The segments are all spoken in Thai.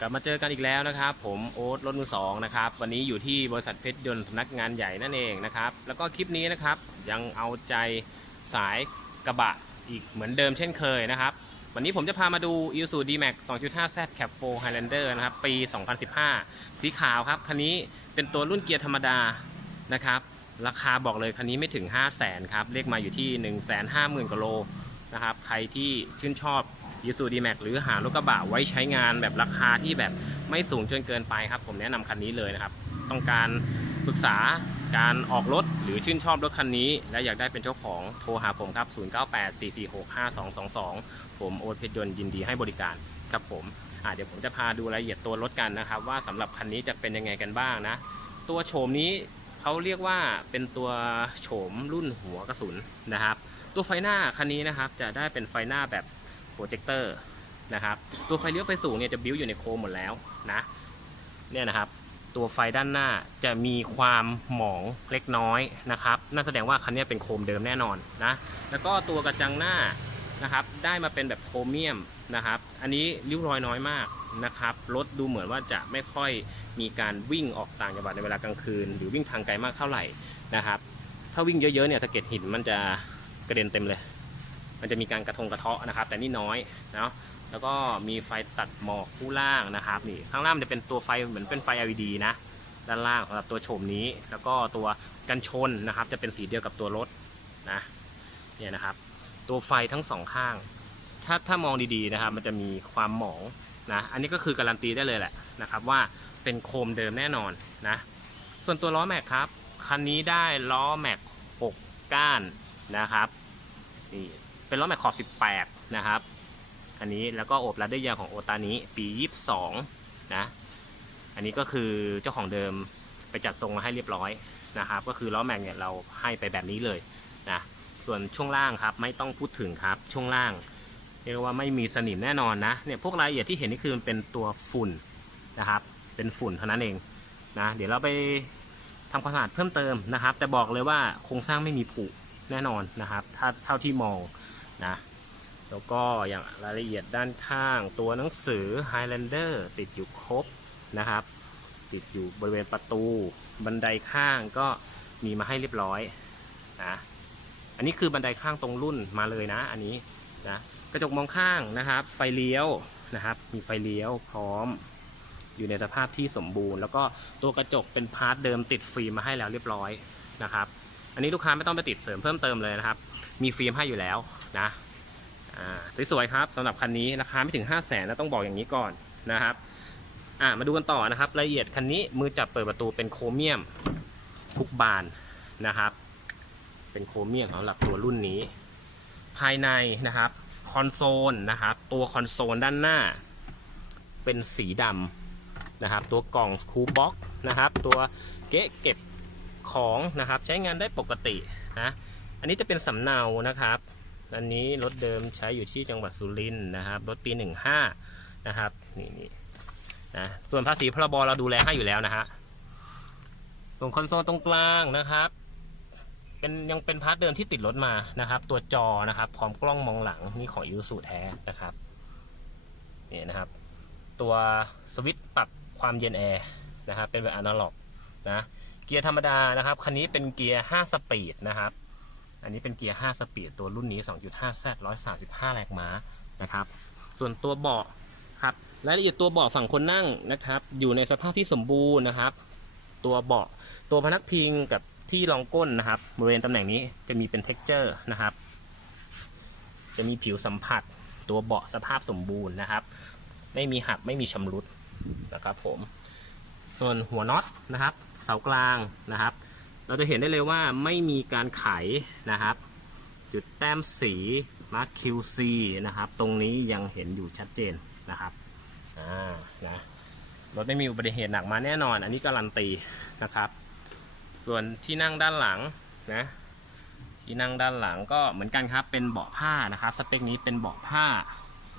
กลับมาเจอกันอีกแล้วนะครับ ผมโอ๊ตรถมือสองนะครับ วันนี้อยู่ที่บริษัทเพชรยนต์สำนักงานใหญ่นั่นเองนะครับ แล้วก็คลิปนี้นะครับยังเอาใจสายกระบะอีกเหมือนเดิมเช่นเคยนะครับ วันนี้ผมจะพามาดู i s u D-Max 2.5Z Cap 4 Highlander นะครับ ปี 2015 สีขาวครับ คันนี้เป็นตัวรุ่นเกียร์ธรรมดานะครับ ราคาบอกเลยคันนี้ไม่ถึง 5 0 0 0 0 0ครับ เลขมาอยู่ที่ 150,000กว่าโลนะครับ ใครที่ชื่นชอบ i s u D-Max หรือหารถกระบะไว้ใช้งานแบบราคาที่แบบไม่สูงจนเกินไปครับ ผมแนะนำคันนี้เลยนะครับ ต้องการปรึกษาการออกรถหรือชื่นชอบรถคันนี้ และอยากได้เป็นเจ้าของโทรหาผมครับ 0984465222 ผมโอ๊ตเพชรยนต์ยินดีให้บริการครับผมเดี๋ยวผมจะพาดูรายละเอียดตัวรถกันนะครับ ว่าสำหรับคันนี้จะเป็นยังไงกันบ้างนะ ตัวโฉมนี้เขาเรียกว่าเป็นตัวโฉมรุ่นหัวกระสุนนะครับ ตัวไฟหน้าคันนี้นะครับจะได้เป็นไฟหน้าแบบ โปรเจคเตอร์นะครับตัวไฟเลี้ยวไฟสูงเนี่ยจะบิ้วอยู่ในโคมหมดแล้วนะเนี่ยนะครับตัวไฟด้านหน้าจะมีความหมองเล็กน้อยนะครับนั่นแสดงว่าคันนี้เป็นโคมเดิมแน่นอนนะแล้วก็ตัวกระจังหน้านะครับได้มาเป็นแบบโครเมียมนะครับอันนี้ริ้วรอยน้อยมากนะครับรถดูเหมือนว่าจะไม่ค่อยมีการวิ่งออกต่างจังหวัดในเวลากลางคืน หรือวิ่งทางไกลมากเท่าไหร่นะครับถ้าวิ่งเยอะๆเนี่ยสะเก็ดหินมันจะกระเด็นเต็มเลย มันจะมีการกระทงกระเทาะนะครับ แต่นี่น้อยเนาะแล้วก็มีไฟตัดหมอกคู่ล่างนะครับนี่ข้างล่างมันจะเป็นตัวไฟเหมือนเป็นไฟ LED นะด้านล่างสำหรับตัวโฉมนี้ แล้วก็ตัวกันชนนะครับ จะเป็นสีเดียวกับตัวรถนะเนี่ยนะครับ ตัวไฟทั้งสองข้าง ถ้าถ้ามองดีๆนะครับ มันจะมีความหมองนะอันนี้ก็คือการันตีได้เลยแหละนะครับ ว่าเป็นโคมเดิมแน่นอนนะส่วนตัวล้อแม็กครับคันนี้ได้ล้อแม็ก6ก้านนะครับนี่ เป็นล้อแม็กขอบ 18 นะครับ อันนี้แล้วก็โอบรัดด้วยยางของโอตานิปี 22 นะ อันนี้ก็คือเจ้าของเดิมไปจัดทรงมาให้เรียบร้อยนะครับ ก็คือล้อแม็กเนี่ยเราให้ไปแบบนี้เลยนะ ส่วนช่วงล่างครับไม่ต้องพูดถึงครับช่วงล่างเรียกว่าไม่มีสนิมแน่นอนนะ เนี่ยพวกรายละเอียดที่เห็นนี่คือมันเป็นตัวฝุ่นนะครับ เป็นฝุ่นเท่านั้นเองนะ เดี๋ยวเราไปทำความสะอาดเพิ่มเติมนะครับ แต่บอกเลยว่าโครงสร้างไม่มีผุแน่นอนนะครับ ถ้าเท่าที่มอง นะแล้วก็อย่างรายละเอียดด้านข้างตัวหนังสือ Highlander ติดอยู่ครบนะครับ ติดอยู่บริเวณประตู บันไดข้างก็มีมาให้เรียบร้อยนะอันนี้คือบันไดข้างตรงรุ่นมาเลยนะ อันนี้นะกระจกมองข้างนะครับ ไฟเลี้ยวนะครับ มีไฟเลี้ยวพร้อม อยู่ในสภาพที่สมบูรณ์ แล้วก็ตัวกระจกเป็นพาร์ทเดิมติดฟิล์มมาให้แล้วเรียบร้อยนะครับ อันนี้ลูกค้าไม่ต้องไปติดเสริมเพิ่มเติมเลยนะครับ มีฟิล์มให้อยู่แล้ว นะสวยๆครับสำหรับคันนี้ราคาไม่ถึง 5 0 0แสนนะต้องบอกอย่างนี้ก่อนนะครับมาดูกันต่อนะครับรายละเอียดคันนี้มือจับเปิดประตูเป็นโครเมียมทุกบานนะครับ เป็นโครเมียมสำหรับตัวรุ่นนี้ ภายในนะครับคอนโซลนะครับ ตัวคอนโซลด้านหน้า เป็นสีดำนะครับ ตัวกล่องคูบ็อกนะครับ ตัวเก๊ะเก็บของนะครับ ใช้งานได้ปกตินะอันนี้จะเป็นสำเนานะครับ อันนี้รถเดิมใช้อยู่ที่จังหวัดสุรินทร์นะครับ รถปี 15 นะครับ นี่นี่นะ ส่วนภาษีพรบเราดูแลให้อยู่แล้วนะฮะ ส่วนคอนโซลตรงกลางนะครับ เป็นยังเป็นพาร์ทเดิมที่ติดรถมานะครับ ตัวจอนะครับ พร้อมกล้องมองหลังนี่ของยูสูแท้นะครับ นี่นะครับ ตัวสวิตช์ปรับความเย็นแอร์นะครับ เป็นแบบอนาล็อกนะ เกียร์ธรรมดานะครับ คันนี้เป็นเกียร์ 5 สปีดนะครับ อันนี้เป็นเกียร์ 5 สปีด ตัวรุ่นนี้ 2.5 Z 135 แรงม้านะครับ ส่วนตัวเบาะครับรายละเอียดตัวเบาะฝั่งคนนั่งนะครับ อยู่ในสภาพที่สมบูรณ์นะครับ ตัวเบาะตัวพนักพิงกับที่รองก้นนะครับ บริเวณตำแหน่งนี้จะมีเป็น t e x t อร์นะครับ จะมีผิวสัมผัส ตัวเบาะสภาพสมบูรณ์นะครับ ไม่มีหักไม่มีชำรุดนะครับผม ส่วนหัวน็อตนะครับ เสากลางนะครับ เราจะเห็นได้เลยว่าไม่มีการไขนะครับ จุดแต้มสีมาร์ค QC นะครับ ตรงนี้ยังเห็นอยู่ชัดเจนนะครับอ่านะรถไม่มีอุบัติเหตุหนักมาแน่นอน อันนี้การันตีนะครับ ส่วนที่นั่งด้านหลังนะที่นั่งด้านหลังก็เหมือนกันครับเป็นเบาะผ้านะครับ สเปคนี้เป็นเบาะผ้า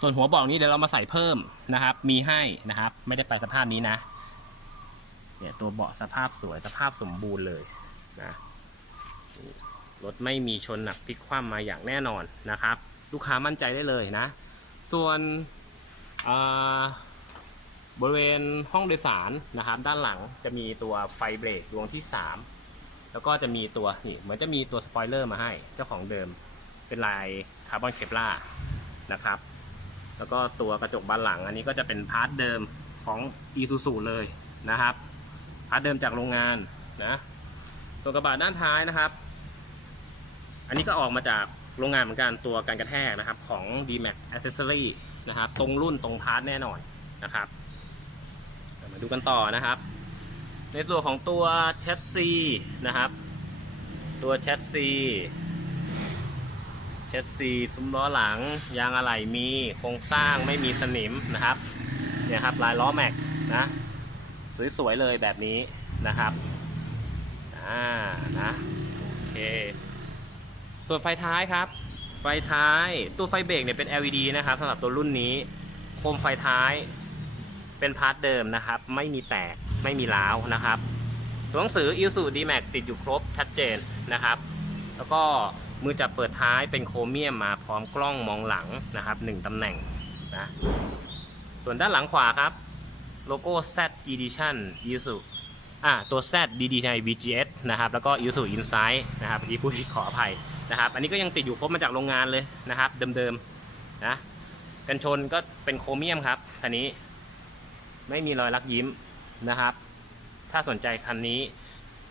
ส่วนหัวเบาะนี้เดี๋ยวเรามาใส่เพิ่มนะครับ มีให้นะครับ ไม่ได้ไปสภาพนี้นะเนี่ยตัวเบาะสภาพสวยสภาพสมบูรณ์เลย นะรถไม่มีชนหนักพลิกคว่ำมาอย่างแน่นอนนะครับ ลูกค้ามั่นใจได้เลยนะ ส่วนบริเวณห้องโดยสารนะครับ ด้านหลังจะมีตัวไฟเบรกดวงที่ 3 แล้วก็จะมีตัวนี่เหมือนจะมีตัวสปอยเลอร์มาให้เจ้าของเดิมเป็นลายคาร์บอนเคปลานะครับ แล้วก็ตัวกระจกบานหลังอันนี้ก็จะเป็นพาร์ทเดิมของ e s u s u เลยนะครับ พาร์ทเดิมจากโรงงานนะ ตัวกระบะด้านท้ายนะครับ อันนี้ก็ออกมาจากโรงงานเหมือนกันตัวการกระแทกนะครับ ของ D-Max Accessory นะครับ ตรงรุ่นตรงพาร์ทแน่นอนนะครับมาดูกันต่อนะครับ ในตัวของตัวแชสซีนะครับ ตัวแชสซีแชสซีซุ้มล้อหลัง ยางอะไหล่มีโครงสร้างไม่มีสนิมนะครับเนี่ยครับลายล้อแม็กนะสวยๆเลยแบบนี้นะครับ อ่านะโอเค ส่วนไฟท้ายครับ ไฟท้ายตัวไฟเบรกเนี่ยเป็น LED นะครับสำหรับตัวรุ่นนี้ โคมไฟท้ายเป็นพาร์ทเดิมนะครับ ไม่มีแตกไม่มีร้าวนะครับตัวหนังสือ i s u D-Max ติดอยู่ครบชัดเจนนะครับ แล้วก็มือจับเปิดท้ายเป็นโครเมียมมาพร้อมกล้องมองหลังนะครับหนึ่งตำแหน่งนะส่วนด้านหลังขวาครับ โลโก้ Z Edition i s u อ่าตัว Z DDI VGS นะครับแล้วก็ i s u Insight นะครับที่พูดผิดขออภัยนะครับอันนี้ก็ยังติดอยู่ครบมาจากโรงงานเลยนะครับเดิมๆนะกันชนก็เป็นโครเมียมครับคันนี้ไม่มีรอยลักยิ้มนะครับ ถ้าสนใจคันนี้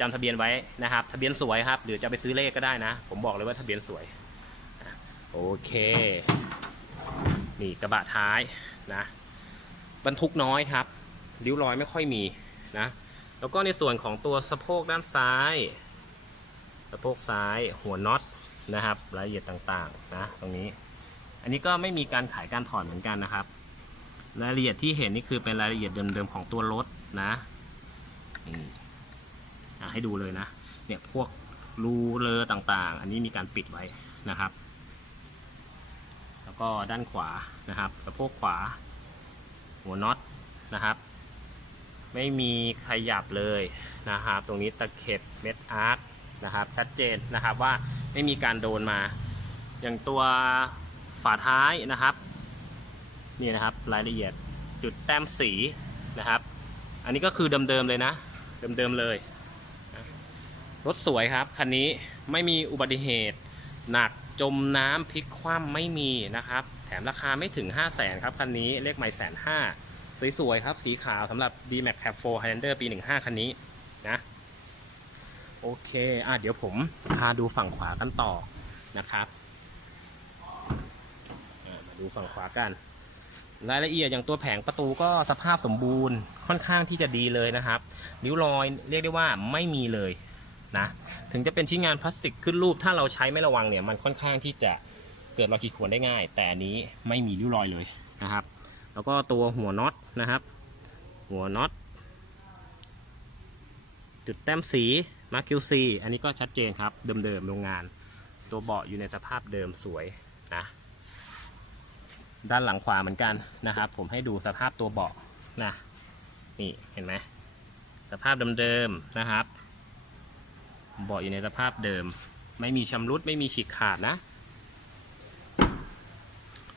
จำทะเบียนไว้นะครับ ทะเบียนสวยครับ หรือจะไปซื้อเลขก็ได้นะ ผมบอกเลยว่าทะเบียนสวยโอเค นี่กระบะท้ายนะบรรทุกน้อยครับ ริ้วรอยไม่ค่อยมีนะ แล้วก็ในส่วนของตัวสะโพกด้านซ้ายสะโพกซ้ายหัวน็อตนะครับ รายละเอียดต่างๆนะตรงนี้ อันนี้ก็ไม่มีการขายการถอนเหมือนกันนะครับ รายละเอียดที่เห็นนี่คือเป็นรายละเอียดเดิมๆของตัวรถนะนี่ให้ดูเลยนะเนี่ยพวกรูเลอต่างๆ อันนี้มีการปิดไว้นะครับ แล้วก็ด้านขวานะครับสะโพกขวา หัวน็อตนะครับ ไม่มีขยับเลยนะครับ ตรงนี้ตะเข็บเม็ดอาร์คนะครับ ชัดเจนนะครับว่าไม่มีการโดนมา อย่างตัวฝาท้ายนะครับนี่นะครับรายละเอียดจุดแต้มสีนะครับ อันนี้ก็คือเดิมๆเลยนะ เดิมๆเลย รถสวยครับ คันนี้ไม่มีอุบัติเหตุ หนักจมน้ำพลิกคว่ำไม่มีนะครับ แถมราคาไม่ถึง 5 0 0แสนครับ คันนี้เลขไม่แสนห้า สวยๆครับ สีขาวสำหรับ D-Max Cab 4 Highlander ปี 15 คันนี้นะ โอเค อะเดี๋ยวผมพาดูฝั่งขวากันต่อนะครับมาดูฝั่งขวากัน รายละเอียดอย่างตัวแผงประตูก็สภาพสมบูรณ์ค่อนข้างที่จะดีเลยนะครับ ริ้วรอยเรียกได้ว่าไม่มีเลยนะ ถึงจะเป็นชิ้นงานพลาสติกขึ้นรูป ถ้าเราใช้ไม่ระวังเนี่ย มันค่อนข้างที่จะเกิดรอยขีดข่วนได้ง่าย แต่อันนี้ไม่มีริ้วรอยเลยนะครับ แล้วก็ตัวหัวน็อตนะครับ หัวน็อตจุดแต้มสีมาร์คิวซีอันนี้ก็ชัดเจนครับเดิมๆโรงงาน ตัวเบาะอยู่ในสภาพเดิมสวยนะด้านหลังขวาเหมือนกันนะครับ ผมให้ดูสภาพตัวเบาะนะนี่เห็นไหมสภาพเดิมๆนะครับเบาะอยู่ในสภาพเดิม ไม่มีชำรุดไม่มีฉีกขาดนะ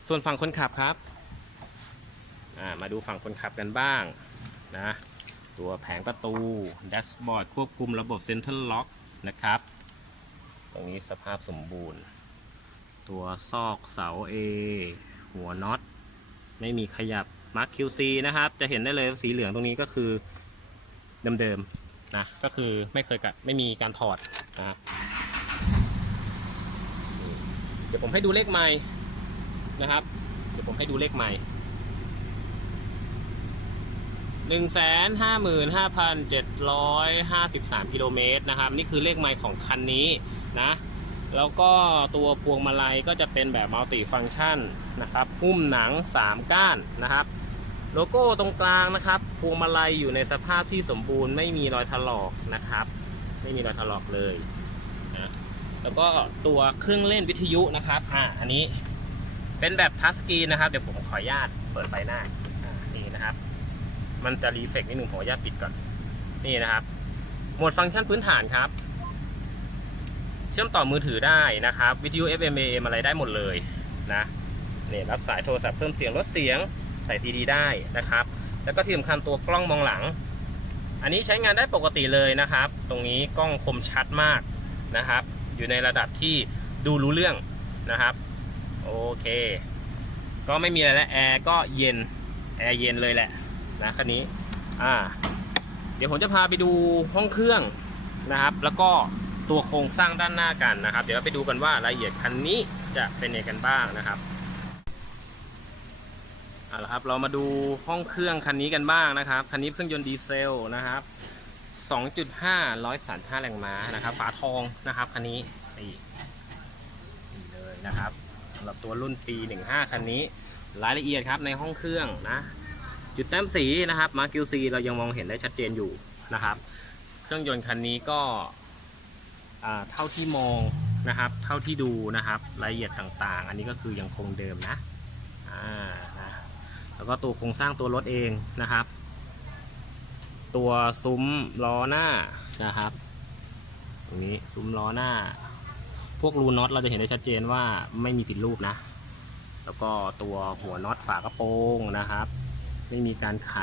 ส่วนฝั่งคนขับครับ มาดูฝั่งคนขับกันบ้างนะตัวแผงประตูแดชบอร์ดควบคุมระบบเซ็นทรัลล็อกนะครับ ตรงนี้สภาพสมบูรณ์ ตัวซอกเสา A หัวน็อต ไม่มีขยับมาร์ค QC นะครับ จะเห็นได้เลยสีเหลืองตรงนี้ก็คือเดิมๆนะก็คือไม่เคยกัดไม่มีการถอดนะเดี๋ยวผมให้ดูเลขไม้นะครับ เดี๋ยวผมให้ดูเลขไม้หม่ นห้าพันเจ็ดร้อยห้าสิบสามกิโลเมตรนะครับ นี่คือเลขไมล์ของคันนี้นะ แล้วก็ตัวพวงมาลัยก็จะเป็นแบบมัลติฟังชันนะครับหุ้มหนัง 3 ก้านนะครับ โลโก้ตรงกลางนะครับ พวงมาลัยอยู่ในสภาพที่สมบูรณ์ไม่มีรอยถลอกนะครับ ไม่มีรอยถลอกเลยนะแล้วก็ตัวเครื่องเล่นวิทยุนะครับ อ่า อันนี้เป็นแบบทัชสกรีนนะครับ เดี๋ยวผมขออนุญาตเปิดไฟหน้า มันจะรีเฟกนิดหนึ่งผมขออนุญาตปิดก่อน นี่นะครับ โหมดฟังก์ชันพื้นฐานครับ เชื่อมต่อมือถือได้นะครับ วิทยุ FM AM อะไรได้หมดเลยนะเนี่ยรับสายโทรศัพท์เพิ่มเสียงลดเสียงใส่ซีดีได้นะครับ แล้วก็ที่สำคัญตัวกล้องมองหลัง อันนี้ใช้งานได้ปกติเลยนะครับ ตรงนี้กล้องคมชัดมากนะครับ อยู่ในระดับที่ดูรู้เรื่องนะครับ โอเค ก็ไม่มีอะไรแล้วแอร์ก็เย็น แอร์เย็นเลยแหละ นะคันนี้อ่าเดี๋ยวผมจะพาไปดูห้องเครื่องนะครับ แล้วก็ตัวโครงสร้างด้านหน้ากันนะครับ เดี๋ยวไปดูกันว่ารายละเอียดคันนี้จะเป็นยังไงกันบ้างนะครับเอาละครับเรามาดูห้องเครื่องคันนี้กันบ้างนะครับคันนี้เครื่องยนต์ดีเซลนะครับ 2.5 135แรงม้านะครับ ฝาทองนะครับคันนี้นี่นี่เลยนะครับสำหรับตัวรุ่นปี 15 คันนี้ รายละเอียดครับในห้องเครื่องนะ จุดแต้มสีนะครับมาร์กิวซีเรายังมองเห็นได้ชัดเจนอยู่นะครับ เครื่องยนต์คันนี้ก็เท่าที่มองนะครับ เท่าที่ดูนะครับรายละเอียดต่างๆ อันนี้ก็คือยังคงเดิมนะนะแล้วก็ตัวโครงสร้างตัวรถเองนะครับ ตัวซุ้มล้อหน้านะครับ ตรงนี้ซุ้มล้อหน้า พวกรูน็อตเราจะเห็นได้ชัดเจนว่าไม่มีผิดรูปนะ แล้วก็ตัวหัวน็อตฝากระโปรงนะครับ ไม่มีการไข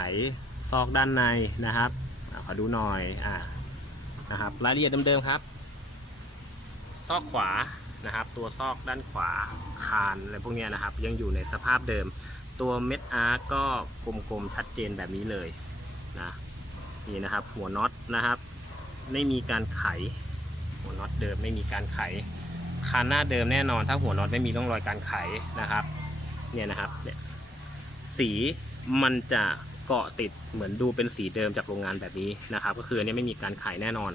ซอกด้านในนะครับอขอดูหน่อยอ่านะครับรายละเอียดเดิมๆครับ ซอกขวานะครับ ตัวซอกด้านขวาคานอะไรพวกนี้นะครับ ยังอยู่ในสภาพเดิม ตัวเม็ดอาร์ก็กลมๆชัดเจนแบบนี้เลยนะนี่นะครับหัวน็อตนะครับ ไม่มีการไข หัวน็อตเดิมไม่มีการไขคานหน้าเดิมแน่นอน ถ้าหัวน็อตไม่มีร่องรอยการไขนะครับ เนี่ยนะครับเนี่ยสี มันจะเกาะติดเหมือนดูเป็นสีเดิมจากโรงงานแบบนี้นะครับ ก็คืออันนี้ไม่มีการไขแน่นอน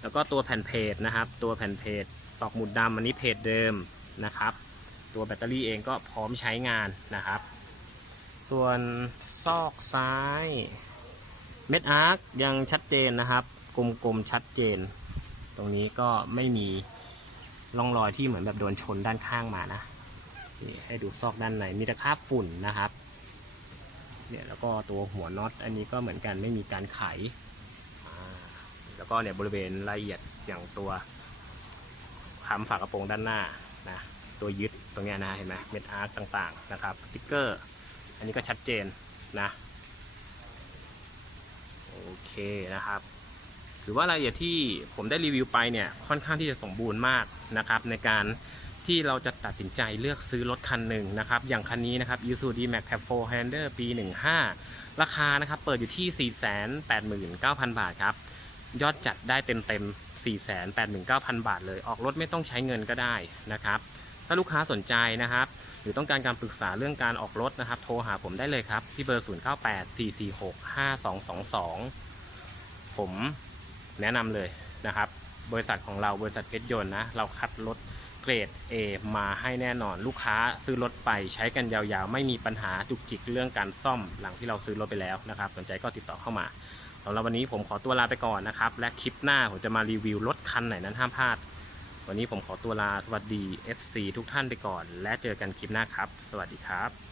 แล้วก็ตัวแผ่นเพจนะครับ ตัวแผ่นเพจตอกหมุดดำอันนี้เพจเดิมนะครับ ตัวแบตเตอรี่เองก็พร้อมใช้งานนะครับ ส่วนซอกซ้ายเม็ดอาร์คยังชัดเจนนะครับ กลมๆชัดเจน ตรงนี้ก็ไม่มีร่องรอยที่เหมือนแบบโดนชนด้านข้างมานะนี่ให้ดูซอกด้านในมีตะคราบฝุ่นนะครับ เนี่ยแล้วก็ตัวหัวน็อตอันนี้ก็เหมือนกันไม่มีการไข แล้วก็เนี่ยบริเวณรายละเอียดอย่างตัวค้ำฝากระโปรงด้านหน้านะตัวยึดตรงนี้นะเห็นไหมเม็ดอาร์คต่างๆนะครับสติ๊กเกอร์ อันนี้ก็ชัดเจนนะโอเคนะครับถือว่ารายละเอียดที่ผมได้รีวิวไปเนี่ยค่อนข้างที่จะสมบูรณ์มากนะครับในการ ที่เราจะตัดสินใจเลือกซื้อรถคันหนึ่งนะครับ อย่างคันนี้นะครับ Isuzu D-Max Cab 4 Highlander ปี 15 ราคานะครับ เปิดอยู่ที่ 489,000 บาทครับ ยอดจัดได้เต็มเต็ม489,000 บาทเลย ออกรถไม่ต้องใช้เงินก็ได้นะครับ ถ้าลูกค้าสนใจนะครับ หรือต้องการการปรึกษาเรื่องการออกรถนะครับ โทรหาผมได้เลยครับ ที่เบอร์ 0984465222 ผมแนะนำเลยนะครับ บริษัทของเราบริษัทเพชรยนต์นะ เราคัดรถ เกรด A มาให้แน่นอน ลูกค้าซื้อรถไปใช้กันยาวๆ ไม่มีปัญหาจุกจิกเรื่องการซ่อมหลังที่เราซื้อรถไปแล้วนะครับ สนใจก็ติดต่อเข้ามาสำหรับวันนี้ผมขอตัวลาไปก่อนนะครับ และคลิปหน้าผมจะมารีวิวรถคันไหนนั้นห้ามพลาด วันนี้ผมขอตัวลาสวัสดี FC ทุกท่านไปก่อน และเจอกันคลิปหน้าครับ สวัสดีครับ